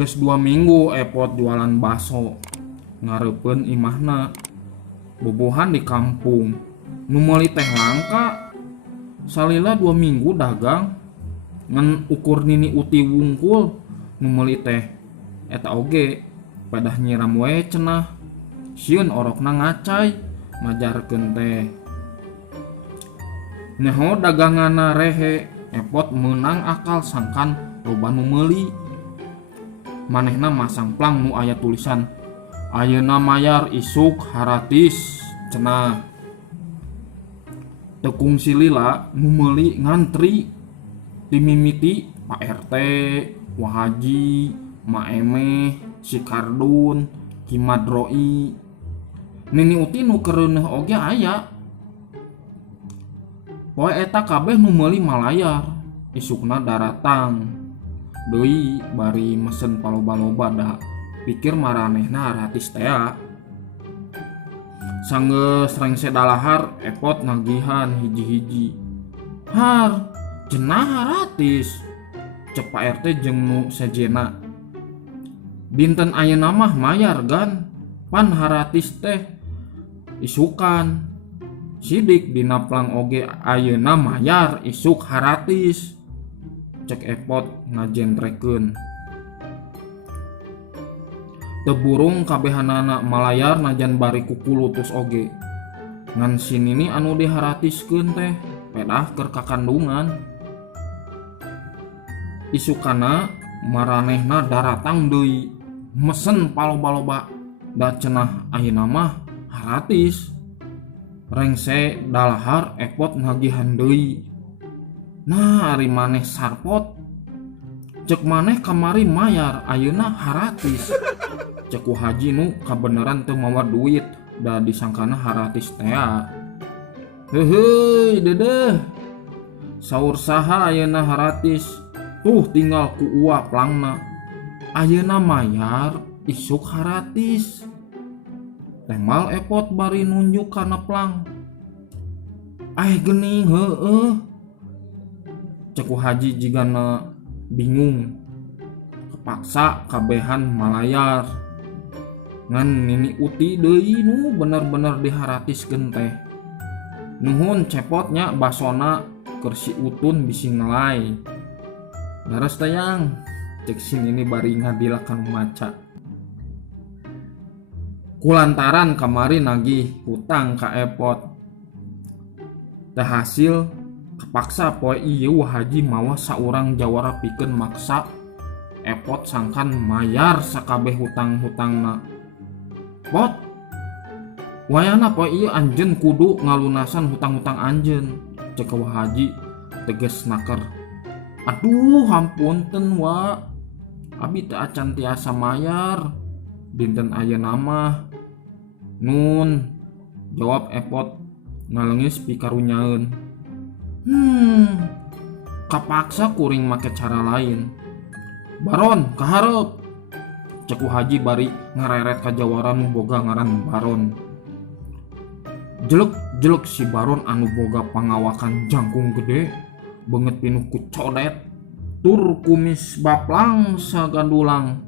Geus 2 minggu Epot jualan bakso. Ngareupeun imahna. Bobohan di kampung. Nu meuli teh langka. Salila 2 minggu dagang. Ngan ukur nini uti wungkul. Nu meuli teh eta oge padah nyiram we cenah. Sieun orokna ngacai majarkeun teh. Nyaho dagangana rehe. Epot meunang akal sangkan loba nu meuli. Manehna masang plang nu aya tulisan ayeuna mayar isuk haratis cenah. Tekung si Lila nu meuli ngantri dimimiti Pak RT, Wahaji, Ma Emeh, si Kardun, Ki Madroi. Nini Uti nu kereuneuh oge aya. Poe eta kabeh nu meuli malayar, isukna daratang. Deui bari mesen paloba-loba da pikir maranehna haratis teh. Sanggeus rengse dalahar Epot nagihan hiji-hiji. Har, cenah haratis. Cek Pak RT jeung nu sejena. Dinten ayeuna mah mayar gan. Pan haratis teh isukan. Sidik dina plang oge ayeuna mayar isuk haratis. Cek Epot ngajentrekeun. Teu burung kabehanana malayar najan bari kukulutus oge. Ngan sinini anu diharatiskeun teh pedah keur kakandungan. Isukana maranehna daratang deui. Mesen paloba-loba da cenah ayeuna mah haratis. Rengse dalahar Epot nagihan deui. Nah, ari maneh sarpot. Cek maneh kamari mayar ayeuna haratis. Cek Haji nu kabeneran teu mawa duit da disangkana haratis teh. Heuheuy dedeh. Saur saha ayeuna haratis? Tuh tinggal ku uwa plangna. Ayeuna mayar isuk haratis. Temal Epot bari nunjuk kana plang. Geuning heueuh. Cek Haji jigana bingung. Kepaksa kabehan malayar. Ngan nini Uti deui nu bener-bener diharatiskeun teh. Nuhun cepotnya basona keur si Utun bisi ngelai. Leres tayang. Cek sinini bari ngadilakan maca. Kulantaran kamari nagih hutang ka Epot. Teh hasil kepaksa poe ieu Haji mawa saurang jawara pikeun maksa Epot sangkan mayar sakabeh hutang-hutangna. Pot, wayana poe ieu anjeun kudu ngalunasan hutang-hutang anjeun. Cek Haji teges naker. Aduh hampunten wa. Abi teu acan tiasa mayar. Dinten ayeuna mah. Nun, jawab Epot ngalengis pikarunyaeun. Kapaksa kuring make cara lain. Baron, kaharep. Cek Haji bari ngareret ka jawara nu boga ngaran Baron. Jelek si Baron anu boga pangawakan jangkung gede, beungeut pinuh ku codet, tur kumis baplang sagandulang.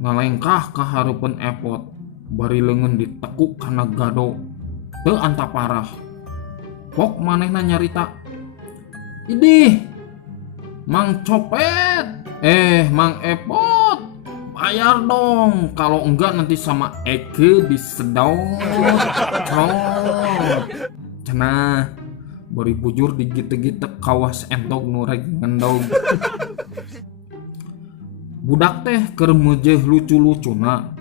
Ngalengkah ka hareupeun Epot, bari leungeun ditekuk kana gado. Teu anta parah. Pok manehna nyarita. Idih, Mang Copet. Mang Epot, bayar dong. Kalau enggak nanti sama Eke disedot. Cenah, bari bujur digite-gite kawas entog nureg ngendog. Budak teh keur meujeuh lucu-lucuna.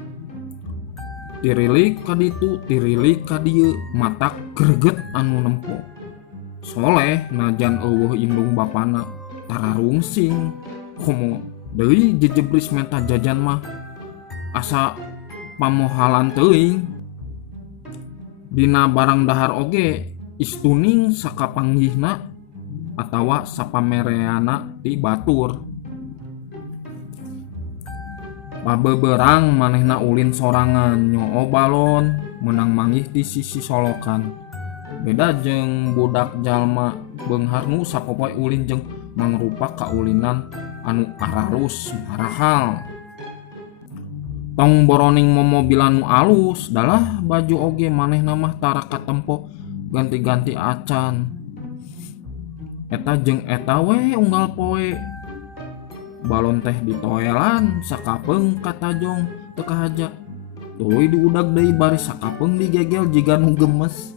Tirilik ka ditu, tirilik ka dieu, matak greget anu nempo. Soleh najan eueuh indung bapana, tararungsing. Komo deui jejebris menta jajan mah asa pamohalan teuing. Dina barang dahar oge istuning sakapanggihna atawa sapamereana ti batur. Pabeberang manehna ulin sorangan nyoo balon menang manggih ti sisi solokan. Beda jeung budak jalma beunghar nu sapopoe ulin jeung mangrupa kaulinan anu aralus marahal. Tong boroning mobil anu alus dalah baju oge manehna mah tara katempo ganti-ganti acan. Eta jeung eta we unggal poe. Balon teh ditoelan sakapeung katajong teu kahaja. Tuluy diudag deui bari sakapeung digegel jiga nu gemes.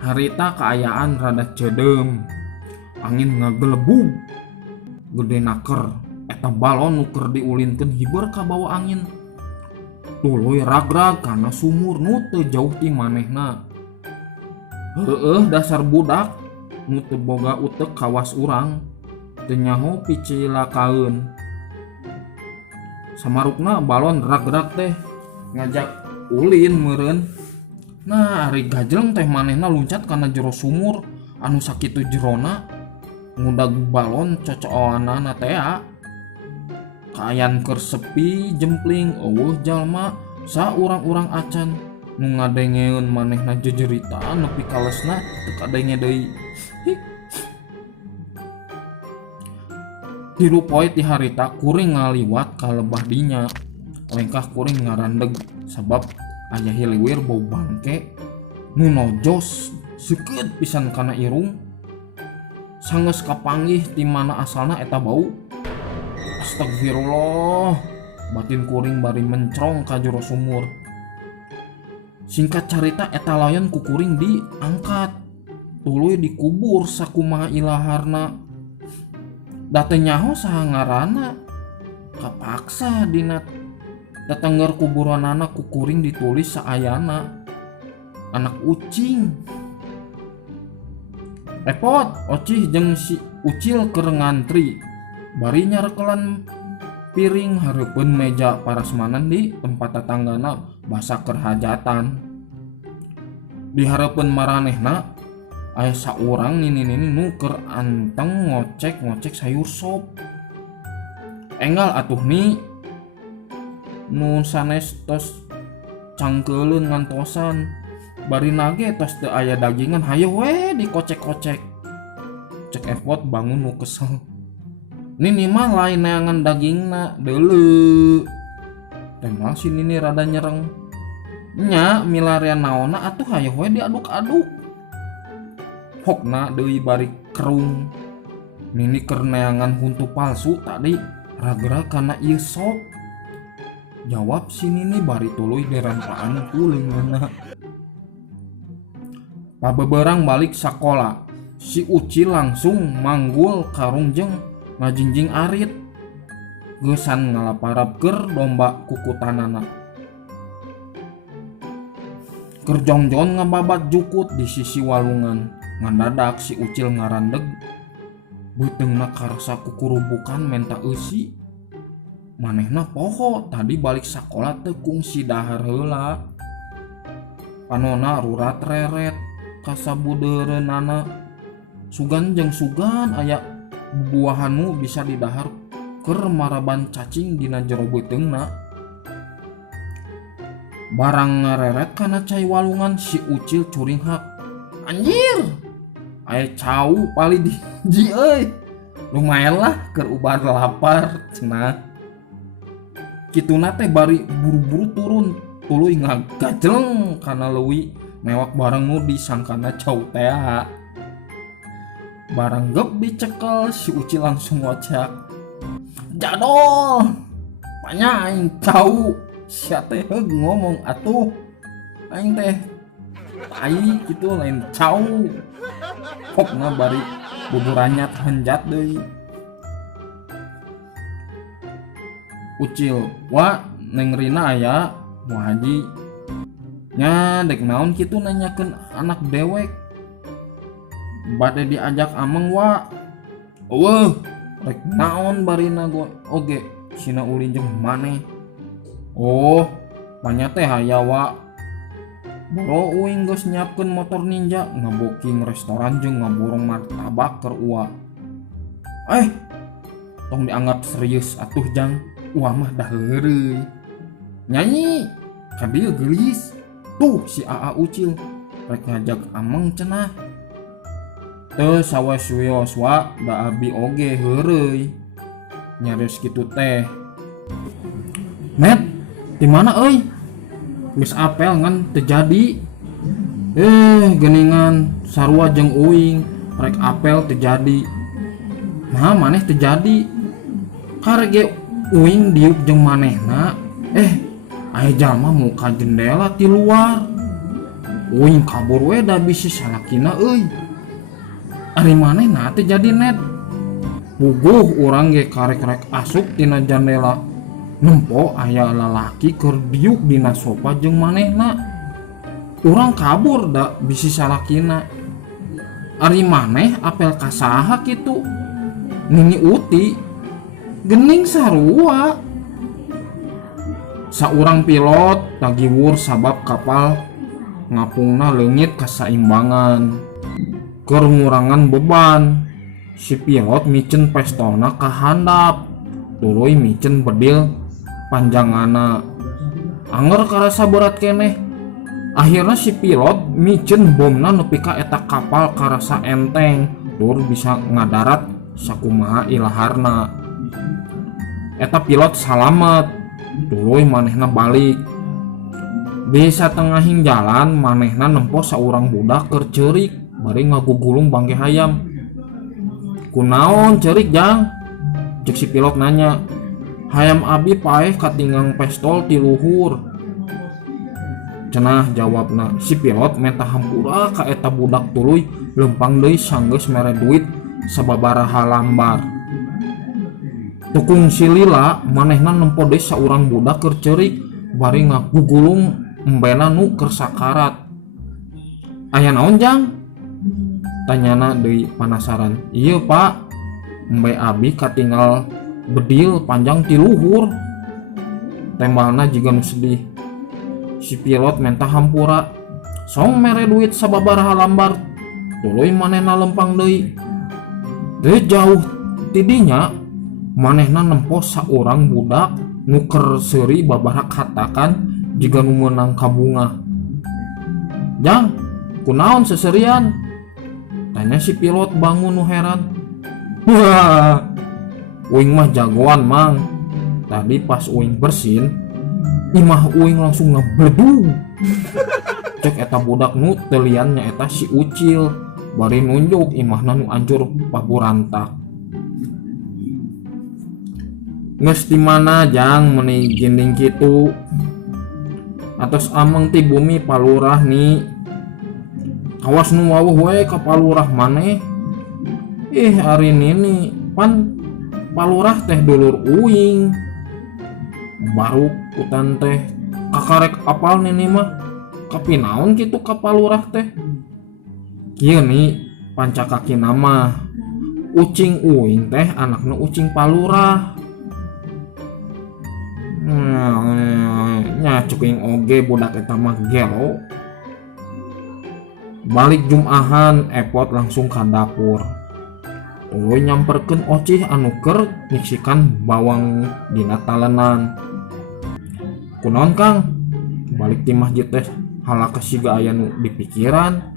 Harita kaayaan rada cedem. Angin ngagelebug. Gede naker. Eta balon nuker diulinkeun hiber ka bawa angin. Tuluy ragrag kana sumur nu teu jauh ti manehna. Heueuh dasar budak nu teu boga utek kawas urang, teu nyaho picilakaeun. Samarukna balon ragrag teh ngajak ulin meureun. Nah, ari gajleng teh manehna luncat kana jero sumur anu sakitu jerona ngudag balon cocokanana teh. Kaayaan keur sepi jempling eueuh jalma sa urang-urang acan nu ngadengeun manehna jejerita nepi ka lesna teu kadenge deui. Hiru poe ti harita kuring ngaliwat ka lebah dinya. Lengkah kuring ngarandeg sabab aya hiliwir bau bangke nu nojos seukeut pisan kana irung. Sangeus kapanggih ti mana asalna eta bau. Astagfirullah, batin kuring bari mencrong ka jero sumur. Singkat carita eta layan ku kuring diangkat, tuluy dikubur sakumaha ilaharna. Da teu nyaho saha ngaranna. Kapaksa dina tetengger kuburanana ku kuring ditulis saayana. Anak ucing. Repot, Ocih jeung si Ucil keur ngantri. Bari nyarekelan piring hareupeun meja parasmanan di tempat tetanggana basa keur hajatan. Di hareupeun maranehna aya saurang nini-nini nu keur anteng ngocek sayur sop. Enggal atuh ni nu sanes tos cangkeulun ngantosan. Bari nage tos teu aya dagingan hayo we dikocek-kocek. Cek Epot bangun nu kesel. Nini mah lain neangan dagingna deuleu. Temal si Nini rada nyereng. Nya milarian naonna atuh hayo we diaduk-aduk. Hokna deui bari kerung. Nini keur neangan huntu palsu tadi ragra kana ieu sop. Jawab si Nini bari tuluy dirampaan ku leungeunna. Pabeberang balik sakola, si Uci langsung manggul karung jeung ngajingjing arit. Geusan ngalaparap keur domba kukutanana. Keur jongjon ngababat jukut di sisi walungan. Ngandadak si Ucil ngarandeg. Beuteungna karasa kukurubukan menta eusi. Manehna poho tadi balik sakola teu kungsi dahar heula. Panona rurat reret kasabudeureunana. Sugan jeung sugan aya buahan nu bisa didahar keur maraban cacing dina jero beuteungna. Barang ngareret kana cai walungan si Ucil curing hak. Anjir, aya cau pali di ji euy. Lumayan lah keur ubar lapar cenah. Kituna teh bari buru-buru turun tuluy ngagajleng kana leuwih mewak barang nu disangkana cau teh. Barang gep dicekel si Uci langsung ngocak. Jadol, panya aing cau. Sia teh ngomong atuh. Aing teh tai kitu lain cau. Hokna bari buburanyat henjat deui. Ucil, wa neng Rina aya mu haji. Nya dek naon kitu nanyakeun anak dewek. Bade diajak ameng wa. Eueuh, rek naon barina oge sina ulin jeung maneh. Oh, panya teh aya wa. Boro uing geus nyiapkeun motor ninja ngaboking restoran jeung ngaborong martabak keur uwa. Tong dianggap serius atuh jang. Uwa mah dah heureuy. Nyanyi, ka dieu geulis. Tuh si Aa Ucil rek ngajak ameng cenah. teu sawas-wioswa da abi oge heureuy nyaris kitu teh. Net di mana euy? Geus apel ngan teu jadi. Geningan sarua jeung uing rek apel teu jadi. Nah maneh teu jadi. Karege uing diuk jeung manehna. Aya jalma muka jendela ti luar. Uing kabur we da bisi salakina euy. Ari manehna teh jadi net. Puguh urang ge karek-karek asup tina jendela. Nempo aya lalaki keur diuk dina sofa jeung manehna. Urang kabur da bisi salakina. Ari maneh apel ka saha kitu? Nini uti. Gening sarua. Saurang pilot tagiwur sabab kapal ngapungna leungit kasaimbangan. Keur ngurangan beban, si pilot micen pestolna ka handap, tuluy micen bedil panjangana. Anger karasa berat keneh. Akhirna si pilot micen bomna nepi ka eta kapal karasa enteng, tur bisa ngadarat sakumaha ilaharna. Eta pilot salamet, tuluy manehna balik. Di satengahing jalan manehna nempo saurang budak keur ceurik bari ngagugulung bangke hayam. Kunaon ceurik jang? Cek si pilot nanya. Hayam abi paeh katinggang pestol ti luhur. Cenah jawabna. Si pilot menta hampura ka eta budak tuluy lempang deui sanggeus mere duit sababaraha lambar. Tukung si lila manehna nempo deui saurang budak keur ceurik bari ngagugulung embena nu keur sakarat. Aya naon jang? Tanyana deui panasaran. Ieu pak, embe abi katinggal bedil panjang ti luhur. Tembalna jiga nu sedih. Si pilot menta hampura. Song mere duit sababaraha lambar. Tuluy manehna lempang deui. Teu jauh ti dinya manehna nempo saurang budak nu keur seuri babarak hatakan jiga nu meunang kabunga. Jang, kunaon seserian? Tanya si pilot bangun nu heran. Wah, uing mah jagoan mang. Tadi pas uing bersin, imah uing langsung ngebledug. Cek eta budak nu teu lian nya eta si Ucil, bari nunjuk imahna nu anjur paburantak. Geus di mana jang meuni ginding kitu? Atos ameng ti bumi palurah ni. Awas nu wawuh we ka palurah maneh. Ari nini pan palurah teh dulur uing. Baru kutan teh kakarek apal nini mah. Kapinaon kitu ka palurah teh. Kieu ni pancakaki nama. Ucing uing teh anakna ucing palurah. Nya cuking oge budak eta mah gelo. Balik Jumahan Epot langsung ka dapur. Tuluy nyamperkeun Ocih anu keur nyiksikan bawang dina talenan. Kunaon Kang? Balik ti masjid teh halaka siga aya nu dipikiran.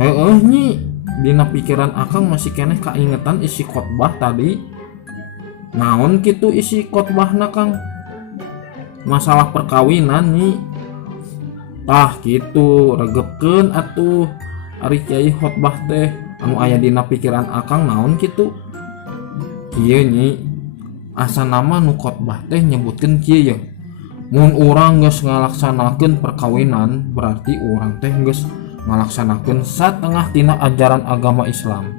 Heueuh nyi, dina pikiran akang masih keneh kaingetan isi khotbah tadi. Naon kitu isi khotbahna Kang? Masalah perkawinan nyi. Tah kitu regepkeun atuh ari kiai khotbah teh anu aya dina pikiran akang naon kitu. Kieu nyi, asana mah nu khotbah teh nyebutkeun kieu. Mun urang geus ngalaksanakeun perkawinan berarti urang teh geus ngalaksanakeun satengah tina ajaran agama Islam.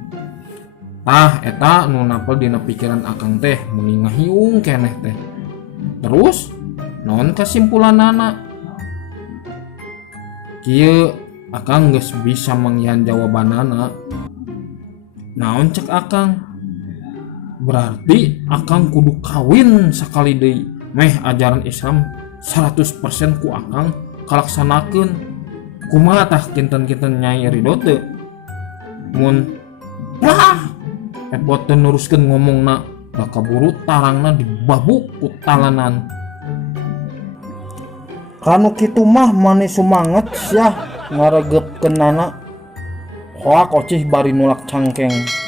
Tah eta nu napel dina pikiran akang teh muni ngahiung keneh teh. Terus naon kasimpulanana? Kieu akang geus bisa manggihan jawabanana. Naon cek akang? Berarti akang kudu kawin sakali deui. Meh ajaran Islam 100% ku akang kalaksanakeun. Kumaha tah kinten-kinten Nyai Ridho teu? Mun Epot teh neruskeun ngomongna, da kaburu tarangna dibabuk ku talanan. Kanu kitu mah mane sumanget sia ngaregepkeunana. Hoak ocih bari nulak cangkeng.